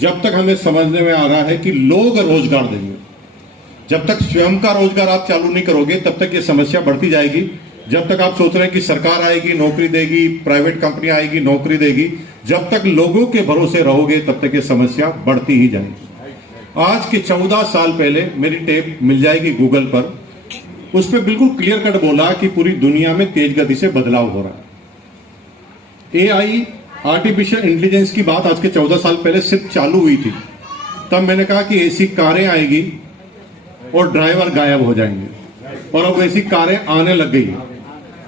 जब तक हमें समझने में आ रहा है कि लोग रोजगार देंगे, जब तक स्वयं का रोजगार आप चालू नहीं करोगे तब तक ये समस्या बढ़ती जाएगी। जब तक आप सोच रहे हैं कि सरकार आएगी नौकरी देगी, प्राइवेट कंपनी आएगी नौकरी देगी, जब तक लोगों के भरोसे रहोगे तब तक ये समस्या बढ़ती ही जाएगी। आज के 14 साल पहले मेरी टेप मिल जाएगी गूगल पर, उस पर बिल्कुल क्लियर कट बोला कि पूरी दुनिया में तेज गति से बदलाव हो रहा है। एआई, आर्टिफिशियल इंटेलिजेंस की बात आज के 14 साल पहले सिर्फ चालू हुई थी, तब मैंने कहा कि ऐसी कारें आएगी और ड्राइवर गायब हो जाएंगे, और अब ऐसी कारें आने लग गई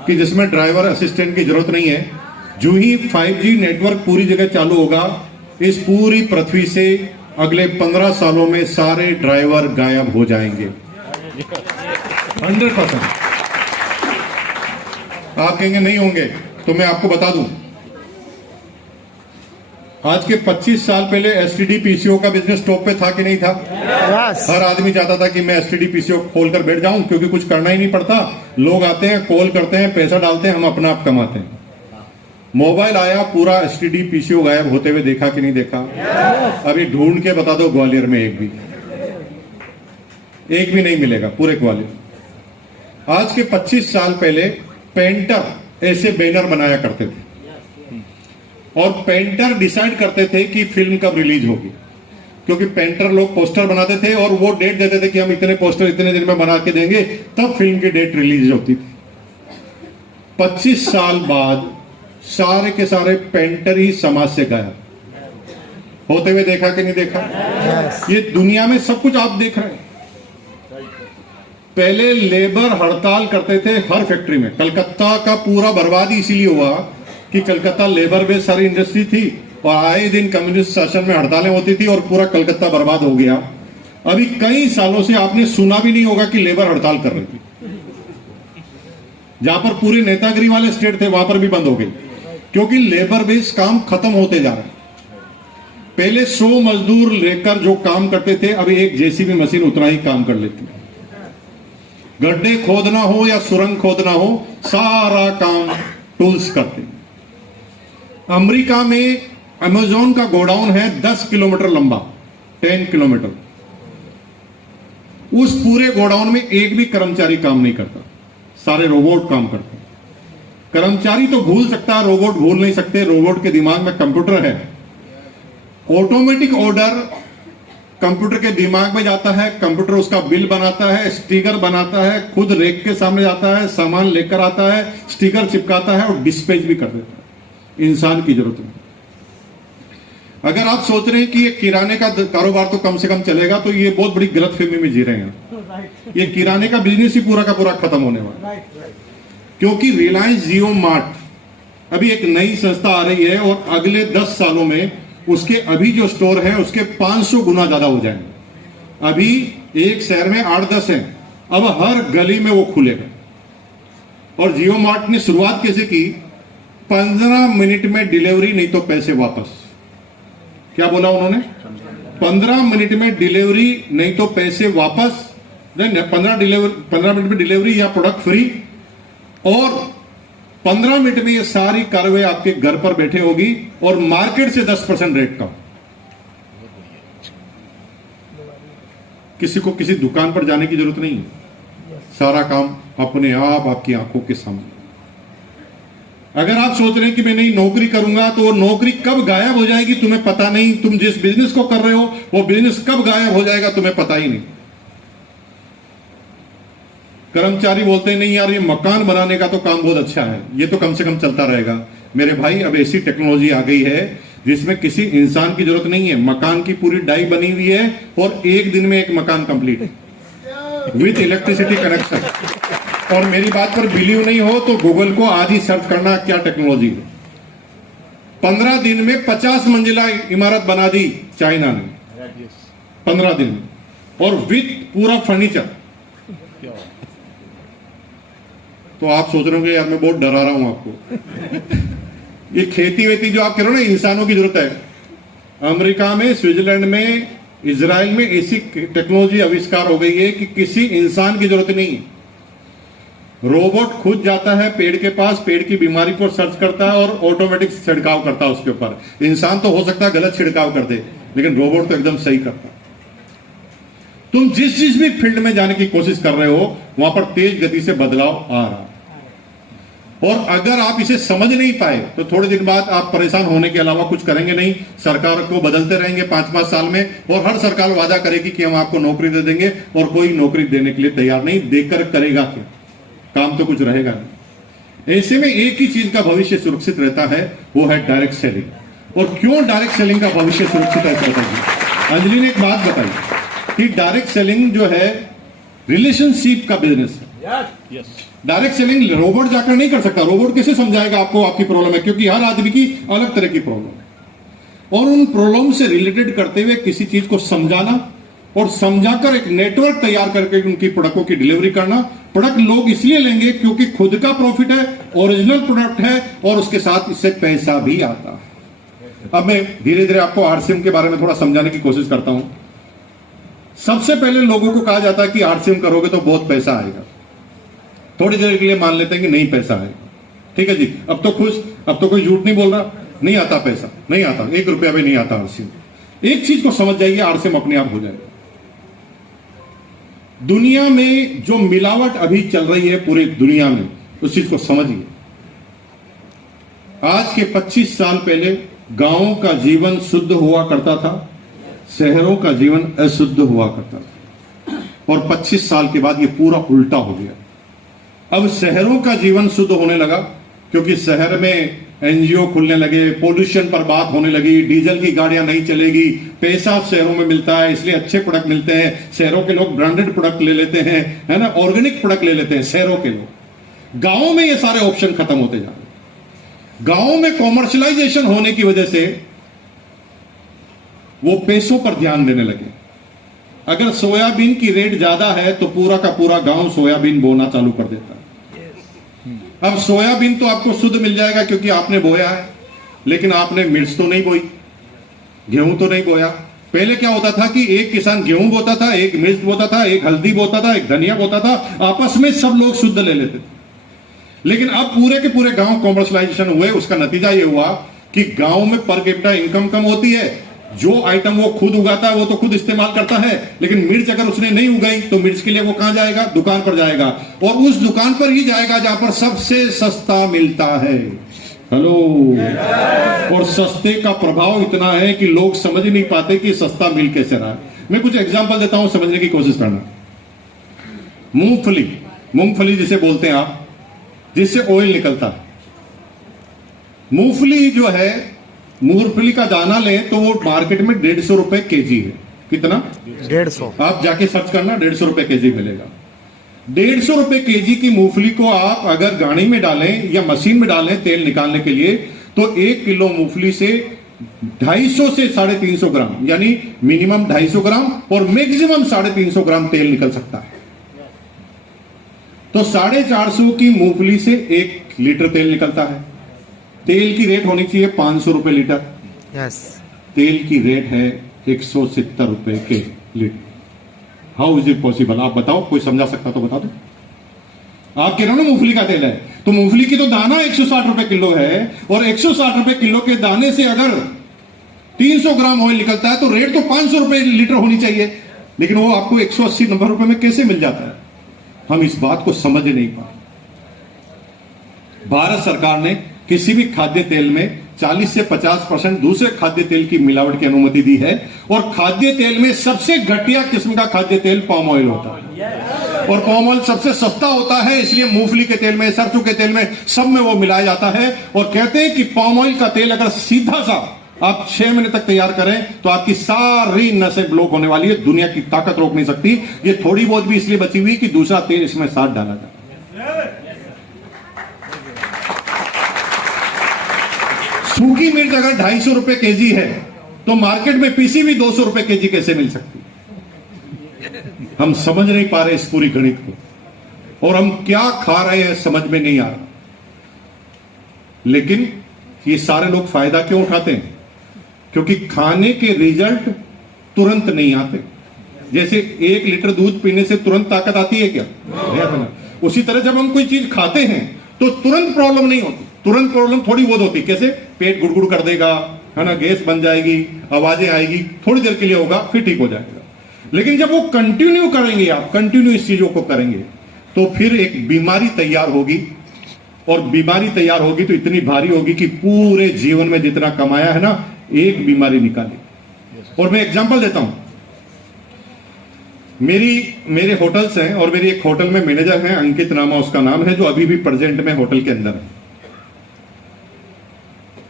कि जिसमें ड्राइवर असिस्टेंट की जरूरत नहीं है। जो ही 5G नेटवर्क पूरी जगह चालू होगा, इस पूरी पृथ्वी से अगले 15 सालों में सारे ड्राइवर गायब हो जाएंगे 100%। आप कहेंगे नहीं होंगे, तो मैं आपको बता दूं, आज के 25 साल पहले एसटीडी पीसीओ का बिजनेस टॉप पे था कि नहीं था? हर आदमी चाहता था कि मैं एसटीडी पीसीओ खोलकर बैठ जाऊं, क्योंकि कुछ करना ही नहीं पड़ता। लोग आते हैं, कॉल करते हैं, पैसा डालते हैं, हम अपना आप कमाते हैं। मोबाइल आया, पूरा एसटीडी पीसीओ गायब होते हुए देखा कि नहीं देखा? अभी ढूंढ के बता दो, ग्वालियर में एक भी नहीं मिलेगा पूरे ग्वालियर। आज के 25 साल पहले पेंटर ऐसे बैनर बनाया करते थे, और पेंटर डिसाइड करते थे कि फिल्म कब रिलीज होगी, क्योंकि पेंटर लोग पोस्टर बनाते थे और वो डेट देते थे कि हम इतने पोस्टर इतने दिन में बना के देंगे, तब फिल्म की डेट रिलीज होती थी। 25 साल बाद सारे के सारे पेंटर ही समाज से गायब होते हुए देखा कि नहीं देखा? ये दुनिया में सब कुछ आप देख रहे हैं। पहले लेबर हड़ताल करते थे हर फैक्ट्री में। कलकत्ता का पूरा बर्बादी इसीलिए हुआ कि कलकत्ता लेबर बेस्ड सारी इंडस्ट्री थी, और आए दिन कम्युनिस्ट शासन में हड़तालें होती थी और पूरा कलकत्ता बर्बाद हो गया। अभी कई सालों से आपने सुना भी नहीं होगा कि लेबर हड़ताल कर रही थी। जहां पर पूरे नेतागिरी वाले स्टेट थे वहां पर भी बंद हो गई, क्योंकि लेबर बेस्ड काम खत्म होते जा रहा है। पहले 100 मजदूर लेकर जो काम करते थे, अभी एक जेसीबी मशीन उतना ही काम कर लेती है। गड्ढे खोदना हो या सुरंग खोदना हो, सारा काम टूल्स करते हैं। अमेरिका में अमेज़न का गोडाउन है 10 किलोमीटर लंबा, 10 किलोमीटर। उस पूरे गोडाउन में एक भी कर्मचारी काम नहीं करता, सारे रोबोट काम करते हैं। कर्मचारी तो भूल सकता है, रोबोट भूल नहीं सकते। रोबोट के दिमाग में कंप्यूटर है। ऑटोमेटिक ऑर्डर कंप्यूटर के दिमाग में जाता है, कंप्यूटर उसका बिल बनाता है, स्टिकर बनाता है, खुद रेक के सामने जाता है, सामान लेकर आता है, स्टिकर चिपकाता है और डिस्पैच भी कर देता है। इंसान की जरूरत नहीं। अगर आप सोच रहे हैं कि ये किराने का कारोबार तो कम से कम चलेगा, तो ये बहुत बड़ी गलतफहमी में जी रहे हैं। ये किराने का बिजनेस ही पूरा का पूरा खत्म होने वाला है, क्योंकि रिलायंस जियो मार्ट अभी एक नई संस्था आ रही है, और अगले 10 सालों में उसके अभी जो स्टोर है उसके 500 गुना ज्यादा हो जाएंगे। अभी एक शहर में 8-10 हैं, अब हर गली में वो खुलेगा। और जियो मार्ट ने शुरुआत कैसे की? 15 मिनट में डिलीवरी, नहीं तो पैसे वापस। क्या बोला उन्होंने? 15 मिनट में डिलीवरी, नहीं तो पैसे वापस। 15 मिनट में डिलीवरी या प्रोडक्ट फ्री, और 15 मिनट में ये सारी कार्रवाई आपके घर पर बैठे होगी, और मार्केट से 10% रेट कम। किसी को किसी दुकान पर जाने की जरूरत नहीं है, सारा काम अपने आप आपकी आंखों के सामने। अगर आप सोच रहे हैं कि मैं नहीं नौकरी करूंगा, तो वो नौकरी कब गायब हो जाएगी तुम्हें पता नहीं। तुम जिस बिजनेस को कर रहे हो वो बिजनेस कब गायब हो जाएगा तुम्हें पता ही नहीं। कर्मचारी बोलते हैं नहीं यार, ये मकान बनाने का तो काम बहुत अच्छा है, ये तो कम से कम चलता रहेगा। मेरे भाई, अब ऐसी टेक्नोलॉजी आ गई है जिसमें किसी इंसान की जरूरत नहीं है। मकान की पूरी डाई बनी हुई है, और एक दिन में एक मकान कंप्लीट है विथ इलेक्ट्रिसिटी कनेक्शन। और मेरी बात पर बिलीव नहीं हो तो गूगल को आज ही सर्च करना क्या टेक्नोलॉजी है। 15 दिन में 50 मंजिला इमारत बना दी चाइना ने, 15 दिन में, और विथ पूरा फर्नीचर। तो आप सोच रहे होंगे यार मैं बहुत डरा रहा हूं आपको। ये खेती वेती जो आप कह रहे हो ना, इंसानों की जरूरत है। अमेरिका में, स्विट्जरलैंड में, इजराइल में ऐसी टेक्नोलॉजी आविष्कार हो गई है कि किसी इंसान की जरूरत नहीं। रोबोट खुद जाता है पेड़ के पास, पेड़ की बीमारी पर सर्च करता है और ऑटोमेटिक छिड़काव करता है उसके ऊपर। इंसान तो हो सकता है गलत छिड़काव कर दे, लेकिन रोबोट तो एकदम सही करता है। तुम जिस भी फील्ड में जाने की कोशिश कर रहे हो वहां पर तेज गति से बदलाव आ रहा है, और अगर आप इसे समझ नहीं पाए तो थोड़े दिन बाद आप परेशान होने के अलावा कुछ करेंगे नहीं। सरकार को बदलते रहेंगे 5-5 साल में, और हर सरकार वादा करेगी कि हम आपको नौकरी दे देंगे, और कोई नौकरी देने के लिए तैयार नहीं, देकर करेगा क्या? काम तो कुछ रहेगा नहीं। ऐसे में एक ही चीज का भविष्य सुरक्षित रहता है, वो है डायरेक्ट सेलिंग। और क्यों डायरेक्ट सेलिंग का भविष्य सुरक्षित है बताइए। अंजलि ने एक बात बताई कि डायरेक्ट सेलिंग जो है रिलेशनशिप का बिजनेस है। डायरेक्ट सेलिंग रोबोट जाकर नहीं कर सकता। रोबोट कैसे समझाएगा आपको आपकी प्रॉब्लम है, क्योंकि हर आदमी की अलग तरह की प्रॉब्लम है, और उन प्रॉब्लम से रिलेटेड करते हुए किसी चीज को समझाना और समझाकर एक नेटवर्क तैयार करके उनकी प्रोडक्टों की डिलीवरी करना। प्रोडक्ट लोग इसलिए लेंगे क्योंकि खुद का प्रॉफिट है, ओरिजिनल प्रोडक्ट है, और उसके साथ इससे पैसा भी आता है। अब मैं धीरे धीरे आपको आरसीएम के बारे में थोड़ा समझाने की कोशिश करता हूं। सबसे पहले लोगों को कहा जाता है कि आरसीएम करोगे तो बहुत पैसा आएगा। थोड़ी देर के लिए मान लेते हैं कि नहीं पैसा आएगा, ठीक है जी, अब तो खुश, अब तो कोई झूठ नहीं बोल रहा, नहीं आता पैसा, नहीं आता, 1 रुपया भी नहीं आता आरसीएम। एक चीज को समझ जाइए, आरसीएम अपने आप हो जाएगा। दुनिया में जो मिलावट अभी चल रही है पूरी दुनिया में, उस चीज को समझिए। आज के 25 साल पहले गांवों का जीवन शुद्ध हुआ करता था, शहरों का जीवन अशुद्ध हुआ करता था, और 25 साल के बाद ये पूरा उल्टा हो गया। अब शहरों का जीवन शुद्ध होने लगा, क्योंकि शहर में एनजीओ खुलने लगे, पोल्यूशन पर बात होने लगी, डीजल की गाड़ियां नहीं चलेगी, पैसा शहरों में मिलता है, इसलिए अच्छे प्रोडक्ट मिलते हैं। शहरों के लोग ब्रांडेड प्रोडक्ट ले लेते हैं, है ना, ऑर्गेनिक प्रोडक्ट ले लेते हैं शहरों के लोग। गांवों में ये सारे ऑप्शन खत्म होते जा रहे। गांवों में कॉमर्शलाइजेशन होने की वजह से वो पैसों पर ध्यान देने लगे। अगर सोयाबीन की रेट ज्यादा है तो पूरा का पूरा गांव सोयाबीन बोना चालू कर देता है। अब सोयाबीन तो आपको शुद्ध मिल जाएगा क्योंकि आपने बोया है, लेकिन आपने मिर्च तो नहीं बोई, गेहूं तो नहीं बोया। पहले क्या होता था कि एक किसान गेहूं बोता था, एक मिर्च बोता था, एक हल्दी बोता था, एक धनिया बोता था, आपस में सब लोग शुद्ध ले लेते थे। लेकिन अब पूरे के पूरे गांव कॉमर्शलाइजेशन हुए। उसका नतीजा यह हुआ कि गांव में पर कैपिटा इनकम कम होती है। जो आइटम वो खुद उगाता है वो तो खुद इस्तेमाल करता है, लेकिन मिर्च अगर उसने नहीं उगाई तो मिर्च के लिए वो कहां जाएगा? दुकान पर जाएगा, और उस दुकान पर ही जाएगा जहां पर सबसे सस्ता मिलता है। हेलो। और सस्ते का प्रभाव इतना है कि लोग समझ नहीं पाते कि सस्ता मिल कैसे रहा है। मैं कुछ एग्जांपल देता हूं, समझने की कोशिश करना। मूंगफली, मूंगफली जिसे बोलते हैं आप, जिससे ऑयल निकलता है। मूंगफली जो है, मूंगफली का दाना लें तो वो मार्केट में 150 रुपए केजी है। कितना? 150। आप जाके सर्च करना, 150 रुपए केजी मिलेगा। 150 रुपए केजी की मूंगफली को आप अगर गाड़ी में डालें या मशीन में डालें तेल निकालने के लिए, तो 1 किलो मूंगफली से 250 से 350 ग्राम, यानी मिनिमम 250 ग्राम और मैक्सिमम 350 ग्राम तेल निकल सकता है। तो 450 की मूंगफली से 1 लीटर तेल निकलता है। तेल की रेट होनी चाहिए 500 रुपए लीटर। यस। तेल की रेट है 170 रुपए के litre. How is it possible? आप बताओ, कोई समझा सकता तो बता दो। आप कह रहे हो ना मूंगफली का तेल है, तो मूंगफली की तो दाना 160 रुपए किलो है, और 160 रुपए किलो के दाने से अगर 300 ग्राम ऑयल निकलता है तो रेट तो 500 रुपए लीटर होनी चाहिए, लेकिन वो आपको 180-90 रुपए में कैसे मिल जाता है? हम इस बात को समझ नहीं पा। भारत सरकार ने किसी भी खाद्य तेल में 40 से 50% दूसरे खाद्य तेल की मिलावट की अनुमति दी है, और खाद्य तेल में सबसे घटिया किस्म का खाद्य तेल पाम ऑयल होता है, और पाम ऑयल सबसे सस्ता होता है। इसलिए मूंगफली के तेल में, सरसों के तेल में, सब में वो मिलाया जाता है। और कहते हैं कि पाम ऑयल का तेल अगर सीधा सा आप 6 महीने तक तैयार करें तो आपकी सारी नसें ब्लॉक होने वाली है, दुनिया की ताकत रोक नहीं सकती। ये थोड़ी बहुत भी इसलिए बची हुई कि दूसरा तेल इसमें साथ डाला जाए। सूखी मिर्च अगर 250 रुपए केजी है तो मार्केट में पीसी भी 200 रुपए केजी कैसे मिल सकती? हम समझ नहीं पा रहे इस पूरी गणित को, और हम क्या खा रहे हैं समझ में नहीं आ रहा। लेकिन ये सारे लोग फायदा क्यों उठाते हैं? क्योंकि खाने के रिजल्ट तुरंत नहीं आते। जैसे 1 लीटर दूध पीने से तुरंत ताकत आती है क्या? उसी तरह जब हम कोई चीज खाते हैं तो तुरंत प्रॉब्लम नहीं होती। तुरंत प्रॉब्लम थोड़ी बहुत होती। कैसे? पेट गुड़गुड़ कर देगा, है ना, गैस बन जाएगी, आवाजें आएगी, थोड़ी देर के लिए होगा, फिर ठीक हो जाएगा। लेकिन जब वो कंटिन्यू करेंगे, आप कंटिन्यू इस चीजों को करेंगे, तो फिर एक बीमारी तैयार होगी, और बीमारी तैयार होगी तो इतनी भारी होगी कि पूरे जीवन में जितना कमाया है ना, एक बीमारी निकाली। और मैं एग्जांपल देता हूं, मेरे होटल्स हैं, और मेरी एक होटल में मैनेजर है, अंकित नामा उसका नाम है, जो अभी भी प्रेजेंट में होटल के अंदर है।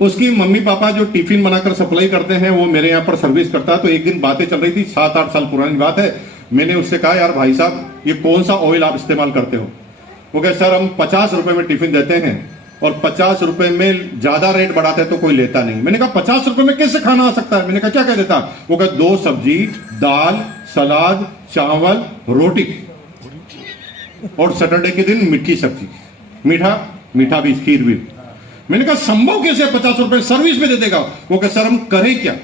उसकी मम्मी पापा जो टिफिन बनाकर सप्लाई करते हैं, वो मेरे यहां पर सर्विस करता है। तो एक दिन बातें चल रही थी, 7-8 साल पुरानी बात है। मैंने उससे कहा, यार भाई साहब, ये कौन सा ऑयल आप इस्तेमाल करते हो? वो कहे, सर हम 50 रुपए में टिफिन देते हैं, और 50 रुपए में ज्यादा रेट बढ़ाते हैं तो कोई लेता नहीं। मैंने कहा 50 रुपए में कैसे खाना आ सकता है? मैंने कहा क्या कह देता? वो कहा 2 सब्जी, दाल, सलाद, चावल, रोटी, और सैटरडे के दिन मीठी सब्जी, मीठा भी, खीर भी। मैंने कहा संभव कैसे 50 रुपए सर्विस में दे देगा? वो कहा सर हम करें क्या,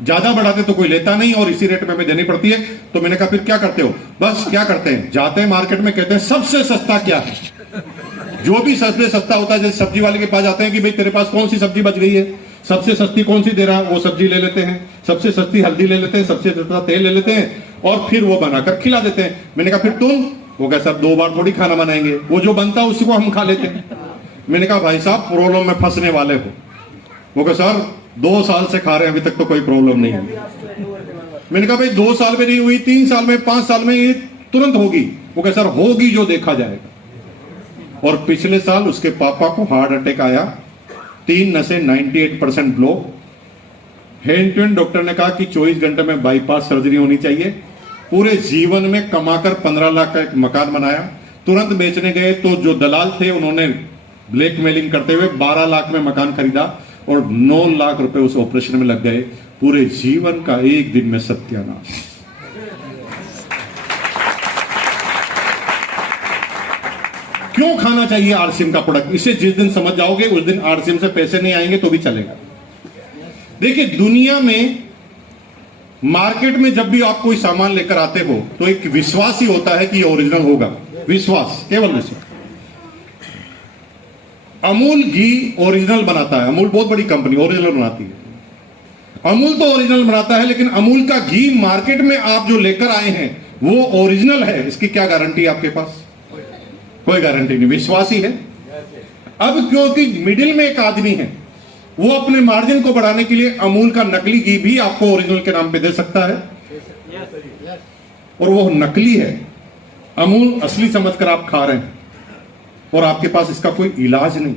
ज्यादा बढ़ाते तो कोई लेता नहीं, और इसी रेट में हमें देनी पड़ती है। तो मैंने कहा फिर क्या करते हो? बस क्या करते हैं, जाते हैं मार्केट में, कहते हैं सबसे सस्ता क्या है, जो भी सबसे सस्ता होता है। जैसे सब्जी वाले के पास जाते हैं कि भाई तेरे पास कौन सी सब्जी बच गई है, सबसे सस्ती कौन सी दे रहा है, वो सब्जी ले लेते हैं, सबसे सस्ती हल्दी ले लेते हैं, सबसे सस्ता तेल ले लेते हैं, और फिर वो बनाकर खिला देते हैं। मैंने कहा फिर तुम? वो कहा सर 2 बार थोड़ी खाना बनाएंगे, वो जो बनता है उसी को हम खा लेते हैं। मैंने कहा भाई साहब प्रॉब्लम में फंसने वाले हो। वो कहा सर 2 साल से खा रहे हैं, अभी तक तो कोई प्रॉब्लम नहीं है। मैंने कहा भाई 2 साल में नहीं हुई, 3 साल में, 5 साल में, ये तुरंत होगी। वो कहा सर होगी जो देखा जाएगा। और पिछले साल उसके पापा को हार्ट अटैक आया, 3 नसें 98% block, hand to hand doctor ने कहा कि 24 घंटे में बाईपास सर्जरी होनी चाहिए। पूरे जीवन में कमाकर 15 लाख का एक मकान बनाया, तुरंत बेचने गए तो जो दलाल थे उन्होंने ब्लैकमेलिंग करते हुए 12 लाख में मकान खरीदा, और 9 लाख रुपए उस ऑपरेशन में लग गए। पूरे जीवन का एक दिन में सत्यानाश। क्यों खाना चाहिए आरसीएम का प्रोडक्ट? इसे जिस दिन समझ जाओगे उस दिन आरसीएम से पैसे नहीं आएंगे तो भी चलेगा। देखिए दुनिया में, मार्केट में जब भी आप कोई सामान लेकर आते हो तो एक विश्वास ही होता है कि ये ओरिजिनल होगा, विश्वास, केवल विश्वास। अमूल घी ओरिजिनल बनाता है, अमूल बहुत बड़ी कंपनी ओरिजिनल बनाती है, अमूल तो ओरिजिनल बनाता है, लेकिन अमूल का घी मार्केट में आप जो लेकर आए हैं वो ओरिजिनल है, इसकी क्या गारंटी आपके पास? कोई गारंटी नहीं, विश्वास ही है। अब क्योंकि मिडिल में एक आदमी है, वो अपने मार्जिन को बढ़ाने के लिए अमूल का नकली घी भी आपको ओरिजिनल के नाम पे दे सकता है, और वो नकली है, अमूल असली समझकर आप खा रहे हैं, और आपके पास इसका कोई इलाज नहीं।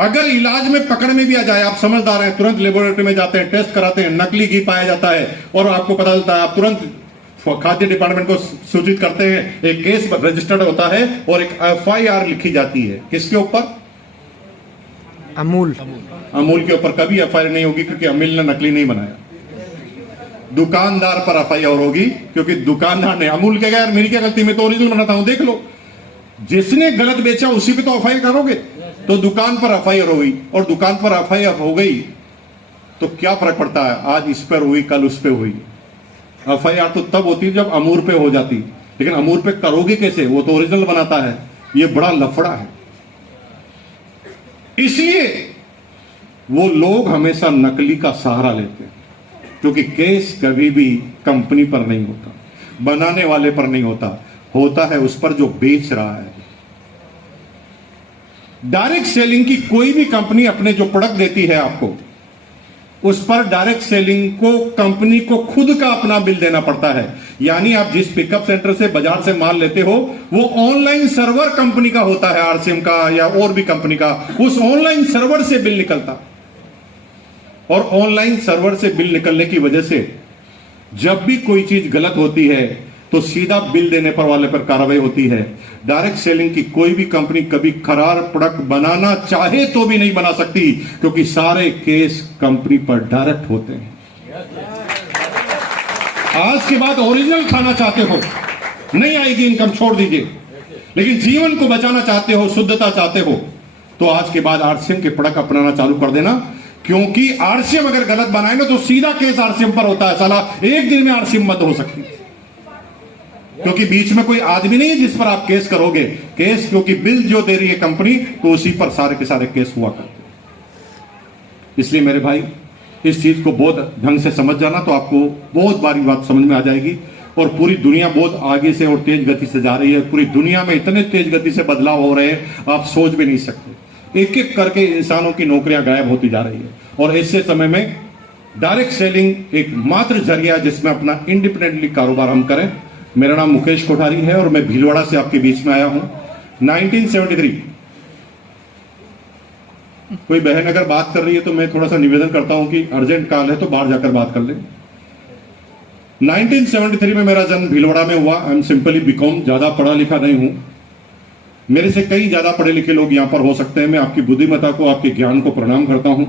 अगर इलाज में पकड़ में भी आ जाए, आप समझदार हैं, तुरंत लेबोरेटरी में जाते हैं, टेस्ट कराते हैं, नकली घी पाया जाता है, और आपको पता चलता है, आप तुरंत खाद्य डिपार्टमेंट को सूचित करते हैं, एक केस रजिस्टर्ड होता है, और एक एफआईआर लिखी जाती है। किसके ऊपर? अमूल के ऊपर कभी एफआईआर नहीं होगी, क्योंकि अमूल ने नकली नहीं बनाया। दुकानदार पर एफआईआर होगी, क्योंकि दुकानदार ने, अमूल के यार मेरी क्या गलती, मैं तो ओरिजिनल बनाता हूं, देख लो। जिसने गलत बेचा उसी पे तो एफआईआर करोगे। तो दुकान पर एफआईआर हो गई, और दुकान पर एफआईआर हो गई तो क्या फर्क पड़ता है, आज इस पर हुई कल उस पर हुई। एफआईआर तो तब होती जब अमूल पे हो जाती, लेकिन अमूल पे करोगे कैसे, वो तो ओरिजिनल बनाता है। ये बड़ा लफड़ा है। इसलिए वो लोग हमेशा नकली का सहारा लेते हैं, क्योंकि केस कभी भी कंपनी पर नहीं होता, बनाने वाले पर नहीं होता, होता है उस पर जो बेच रहा है। डायरेक्ट सेलिंग की कोई भी कंपनी अपने जो प्रोडक्ट देती है आपको, उस पर डायरेक्ट सेलिंग को कंपनी को खुद का अपना बिल देना पड़ता है। यानी आप जिस पिकअप सेंटर से बाजार से माल लेते हो, वो ऑनलाइन सर्वर कंपनी का होता है, आरसीएम का या और भी कंपनी का, उस ऑनलाइन सर्वर से बिल निकलता। और ऑनलाइन सर्वर से बिल निकलने की वजह से जब भी कोई चीज गलत होती है तो सीधा बिल देने पर वाले पर कार्रवाई होती है। डायरेक्ट सेलिंग की कोई भी कंपनी कभी खराब प्रोडक्ट बनाना चाहे तो भी नहीं बना सकती, क्योंकि सारे केस कंपनी पर डायरेक्ट होते हैं। आज के बाद ओरिजिनल खाना चाहते हो, नहीं आएगी इनकम, छोड़ दीजिए। लेकिन जीवन को बचाना चाहते हो, शुद्धता चाहते हो, तो आज के बाद आरसीएम के प्रोडक्ट अपनाना चालू कर देना। क्योंकि आरसीएम अगर गलत बनाए ना तो सीधा केस आरसीएम पर होता है। साला एक दिन में आरसीएम मत हो सकती, क्योंकि बीच में कोई आदमी नहीं है जिस पर आप केस करोगे। केस क्योंकि बिल जो दे रही है कंपनी, तो उसी पर सारे के सारे केस हुआ करते। इसलिए मेरे भाई इस चीज को बहुत ढंग से समझ जाना, तो आपको बहुत बारी बात समझ में आ जाएगी। और पूरी दुनिया बहुत आगे से और तेज गति से जा रही है। पूरी दुनिया में इतने तेज गति से बदलाव हो रहे हैं, आप सोच भी नहीं सकते। एक एक करके इंसानों की नौकरियां गायब होती जा रही है, और ऐसे समय में डायरेक्ट सेलिंग एक मात्र जरिया जिसमें अपना इंडिपेंडेंटली कारोबार हम करें। मेरा नाम मुकेश कोठारी है और मैं भीलवाड़ा से आपके बीच में आया हूं। 1973, कोई बहन अगर बात कर रही है तो मैं थोड़ा सा निवेदन करता हूं कि अर्जेंट कॉल है तो बाहर जाकर बात कर लें। 1973 में मेरा जन्म भीलवाड़ा में हुआ। आई एम सिंपली बीकॉम, ज्यादा पढ़ा लिखा नहीं हूं। मेरे से कई ज्यादा पढ़े लिखे लोग यहां पर हो सकते हैं। मैं आपकी बुद्धिमत्ता को, आपके ज्ञान को प्रणाम करता हूं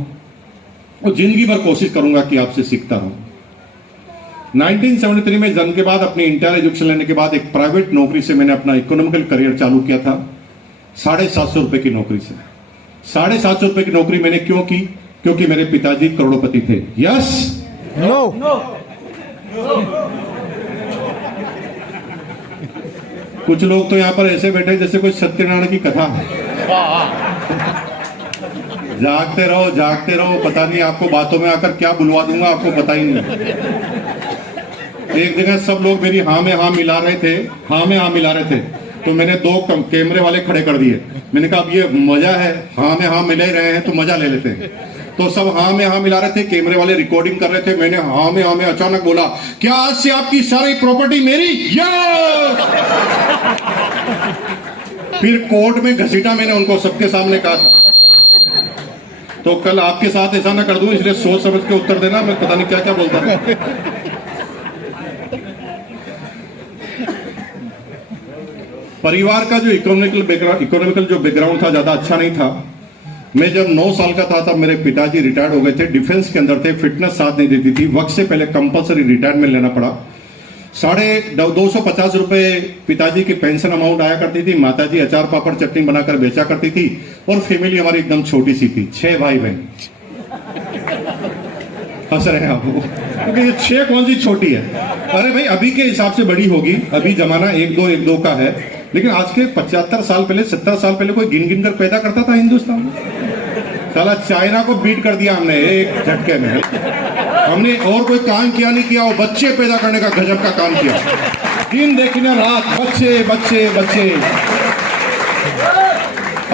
और जिंदगी भर कोशिश करूंगा कि आपसे सीखता रहूं। 1973 में जन्म के बाद अपनी इंटर एजुकेशन लेने के बाद एक प्राइवेट नौकरी से मैंने अपना इकोनॉमिकल करियर चालू किया था। 750 रुपए की नौकरी से। 750 रुपए की नौकरी मैंने क्यों की? क्योंकि मेरे पिताजी करोड़पति थे। Yes, no. कुछ लोग तो यहां पर ऐसे बैठे जैसे कोई सत्यनारायण की कथा है। जागते रहो, पता नहीं आपको बातों में आकर क्या बुलवा दूंगा, आपको पता ही नहीं। एक जगह सब लोग मेरी हाँ में हाँ मिला रहे थे, तो मैंने 2 कैमरे वाले खड़े कर दिए। मैंने कहा अब ये मजा है, हाँ में हाँ मिले रहे हैं तो मजा ले लेते हैं। तो सब हाँ में हाँ मिला रहे थे, कैमरे वाले रिकॉर्डिंग कर रहे थे। मैंने हाँ में अचानक बोला, क्या आज से आपकी सारी प्रॉपर्टी मेरी? यस। फिर कोर्ट में घसीटा मैंने उनको, सबके सामने कहा था। तो कल आपके साथ ऐसा ना कर दूं, इसलिए सोच समझ के उत्तर देना। मैं पता नहीं क्या क्या बोलता हूं। परिवार का जो इकोनॉमिकल जो बैकग्राउंड था ज्यादा अच्छा नहीं था। मैं जब 9 साल का था तब मेरे पिताजी रिटायर्ड हो गए थे, डिफेंस के अंदर थे, फिटनेस साथ नहीं देती थी। वक्त से पहले कंपलसरी रिटायरमेंट लेना पड़ा। 250 रुपए पिताजी की पेंशन अमाउंट आया करती थी। माताजी अचार पापड़ चटनी बनाकर बेचा करती थी और फैमिली हमारी एकदम छोटी सी थी, 6 भाई बहन। हंस रहे हैं आप, क्योंकि ये 6 कौन सी छोटी है? अरे भाई अभी के हिसाब से बड़ी होगी, अभी जमाना 1-2 का है, लेकिन आज के 75 साल पहले 70 साल पहले कोई गिन गिन कर पैदा करता था हिंदुस्तान में? साला चाइना को बीट कर दिया हमने एक झटके में। हमने और कोई काम किया नहीं किया, वो बच्चे पैदा करने का गजब का काम किया। दिन देखने रात बच्चे बच्चे बच्चे।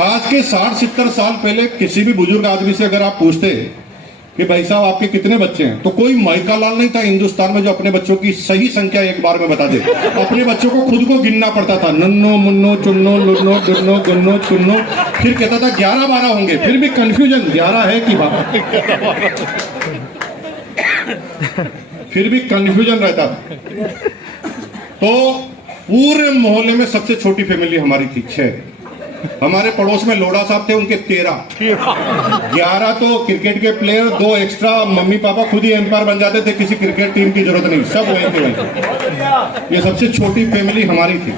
आज के 60-70 साल पहले किसी भी बुजुर्ग आदमी से अगर आप पूछते कि भाई साहब आपके कितने बच्चे हैं, तो कोई माइका लाल नहीं था हिंदुस्तान में जो अपने बच्चों की सही संख्या एक बार में बता दे। अपने बच्चों को खुद को गिनना पड़ता था, नन्नो मुन्नो चुन्नो लुन्नो डुन्नो गुन्नो चुन्नो। फिर कहता था 11-12 होंगे, फिर भी कंफ्यूजन 11 है कि 12, फिर भी कंफ्यूजन रहता था। तो पूरे मोहल्ले में सबसे छोटी फैमिली हमारी थी, 6। हमारे पड़ोस में लोढ़ा साहब थे, उनके 13, 11 तो क्रिकेट के प्लेयर, 2 एक्स्ट्रा। मम्मी पापा खुद ही एम्पायर बन जाते थे, किसी क्रिकेट टीम की जरूरत नहीं, सब वहीं थे। ये सबसे छोटी फैमिली हमारी थी।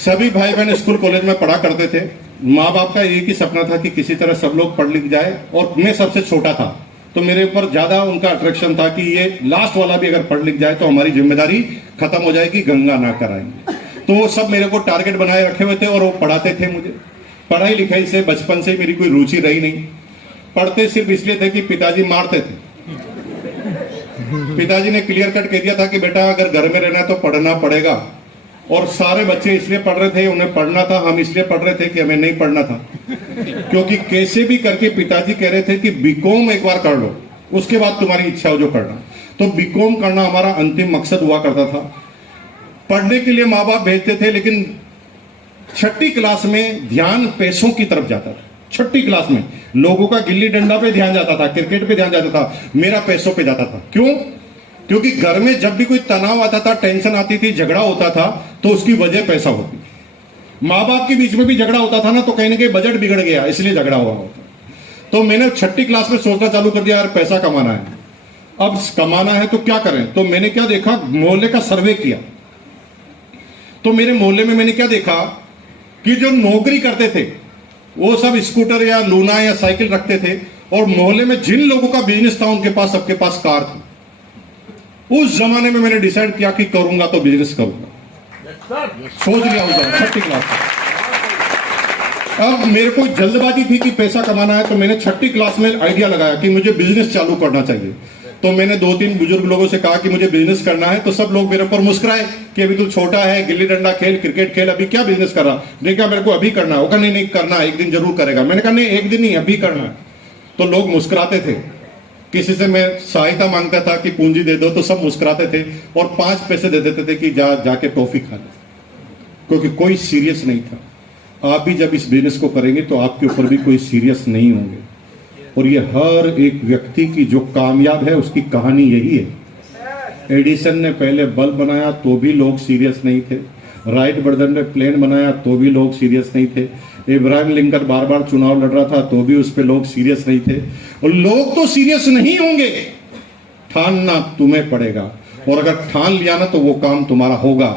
सभी भाई बहन स्कूल कॉलेज में पढ़ा करते थे। माँ बाप का एक ही सपना था कि किसी तरह सब लोग पढ़ लिख जाए, और मैं सबसे छोटा था तो मेरे ऊपर ज्यादा उनका अट्रैक्शन था कि ये लास्ट वाला भी अगर पढ़ लिख जाए तो हमारी जिम्मेदारी खत्म हो जाएगी, गंगा ना कराएंगे। तो वो सब मेरे को टारगेट बनाए रखे हुए थे और वो पढ़ाते थे मुझे। पढ़ाई लिखाई से बचपन से मेरी कोई रुचि रही नहीं। पढ़ते सिर्फ इसलिए थे कि पिताजी मारते थे। पिताजी ने क्लियर कट कह दिया था कि बेटा अगर घर में रहना है तो पढ़ना पड़ेगा। और सारे बच्चे इसलिए पढ़ रहे थे, उन्हें पढ़ना था, हम इसलिए पढ़ रहे थे कि हमें नहीं पढ़ना था। क्योंकि कैसे भी करके पिताजी कह रहे थे कि बीकॉम एक बार कर लो, उसके बाद तुम्हारी इच्छा हो जो करना। तो बीकॉम करना हमारा अंतिम मकसद हुआ करता था। पढ़ने के लिए माँ बाप भेजते थे, लेकिन 6ठी क्लास में ध्यान पैसों की तरफ जाता था। 6ठी क्लास में लोगों का गिल्ली डंडा पे ध्यान जाता था, क्रिकेट पे ध्यान जाता था, मेरा पैसों पे जाता था। क्यों? क्योंकि घर में जब भी कोई तनाव आता था, टेंशन आती थी, झगड़ा होता था, तो उसकी वजह पैसा होती। माँ बाप के बीच में भी झगड़ा होता था ना, तो कहीं ना कहीं बजट बिगड़ गया, इसलिए झगड़ा हुआ होता। तो मैंने 6ठी क्लास में सोचना चालू कर दिया, यार पैसा कमाना है, अब कमाना है तो क्या करें। तो मैंने क्या देखा, मोहल्ले का सर्वे किया। तो मेरे मोहल्ले में मैंने क्या देखा कि जो नौकरी करते थे वो सब स्कूटर या लूना या साइकिल रखते थे, और मोहल्ले में जिन लोगों का बिजनेस था उनके पास सबके पास कार थी। उस जमाने में मैंने डिसाइड किया कि करूंगा तो बिजनेस करूंगा। सोच लिया उस 6ठी क्लास में। अब मेरे को जल्दबाजी थी कि पैसा कमाना है, तो मैंने छठी क्लास में आइडिया लगाया कि मुझे बिजनेस चालू करना चाहिए। तो मैंने 2-3 बुजुर्ग लोगों से कहा कि मुझे बिजनेस करना है, तो सब लोग मेरे ऊपर मुस्कुराए कि अभी तू छोटा है, गिल्ली डंडा खेल, क्रिकेट खेल, अभी क्या बिजनेस कर रहा। नहीं कहा मेरे को अभी करना है। वो कहा नहीं करना है, एक दिन जरूर करेगा। मैंने कहा नहीं एक दिन नहीं, अभी करना है। तो लोग मुस्कुराते थे। किसी से मैं सहायता मांगता था कि पूंजी दे दो, तो सब मुस्कुराते थे और 5 पैसे दे देते थे कि जाके टॉफी खा ले, क्योंकि कोई सीरियस नहीं था। आप भी जब इस बिजनेस को करेंगे तो आपके ऊपर भी कोई सीरियस नहीं होंगे। और ये हर एक व्यक्ति की जो कामयाब है उसकी कहानी यही है। एडिसन ने पहले बल्ब बनाया तो भी लोग सीरियस नहीं थे। राइट ब्रदर ने प्लेन बनाया तो भी लोग सीरियस नहीं थे। इब्राहिम लिंकन बार बार चुनाव लड़ रहा था तो भी उस पर लोग सीरियस नहीं थे। और लोग तो सीरियस नहीं होंगे, ठानना तुम्हें पड़ेगा। और अगर ठान लिया ना तो वो काम तुम्हारा होगा।